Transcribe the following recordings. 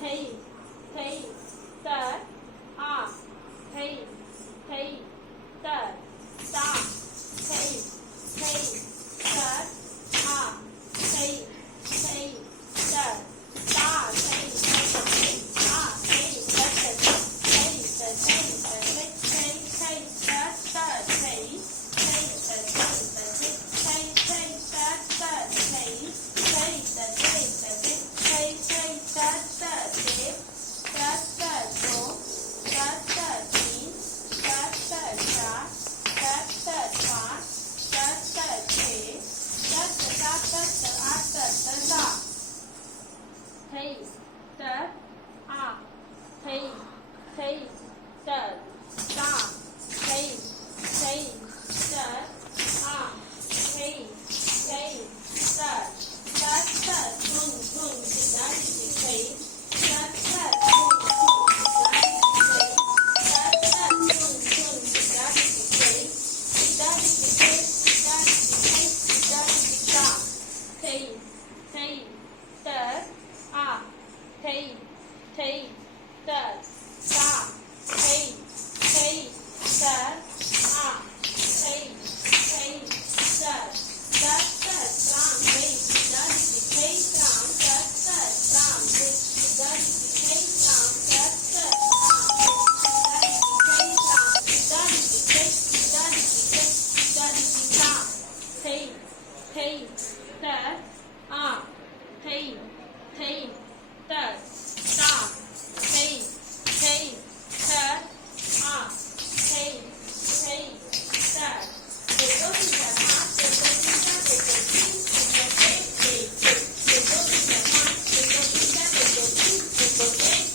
थै थै तर आ थै थै तर ता थै थै तर आ थै थै तर ता थै थै आ थै तर थै तर थै तर थै थै तर तर थै थै तर थै तर थै थै तर तर थै थै तर थै तर थै थै तर तर थै तर तर दो तर तर तीन तर तर चार तर तर पाच तर तर छः तर तर सात तर तर आठ तर तर दहा थै तर आ थै थै तर ता थै थै तर आ थै थै तर तर तर धुन धुन दिदा दिदी थै तर तर धुन धुन दिदा दिदी थै तर तर धुन धुन दिदा दिदी थै दिदा दिदी थै दिदा दिदी थै दिदा दिदी ता थै थै तर आ थै थै तर ता थै थै तर आ थै थै तर तर तर त्राम थै दिदा दिदी थै त्राम तर तर त्राम थै दिदा दिदी थै त्राम तर तर त्राम दिदा दिदी थै त्राम दिदा दिदी थै दिदा दिदी थै थै तर आ थै थै तर ता थै थै तर आ थै थै तर दो तीन पाँच दो तीन दो तीन दो तीन पाँच दो तीन दो तीन दो तीन दो एक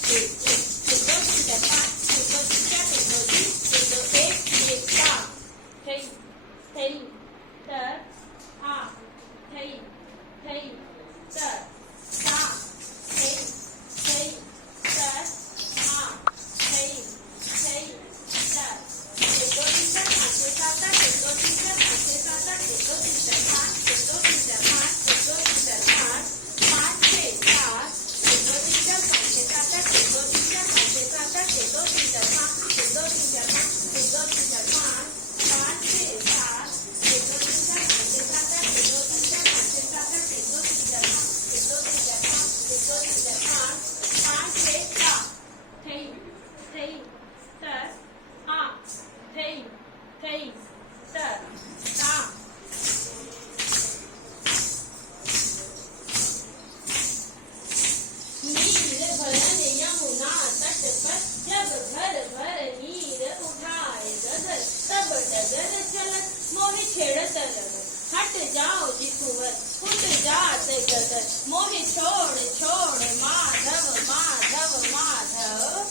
दो तीन पाँच दो तीन दो तीन दो एक ता थै थै तर आ थै थै तर ता थै थै तर आ थै थै तर दो तीन पाँच सात आठ दो तीन पाँच सात आठ दो तीन पाँच दो तीन पाँच दो तीन पाँच पाँच छः सात दो तीन पाँच सात आठ दो तीन पाँच सात आठ दो तीन पाँच दो तीन पाँच दो तीन पाँच पाँच छः सात दो तीन पाँच सात आठ दो तीन पाँच सात आठ दो तीन पाँच दो तीन पाँच दो तीन पाँच पाँच छः सात थै थै तर आ थै थै तर ता नीर भरने यमुना तट पर जब भर भर नीर उठाए गगन तब डगर चलत मोहि छेड़त लगन हट जाओ जी कुंवर फुट जात गगन मोहि छोड़ छोड़ माधव माधव माधव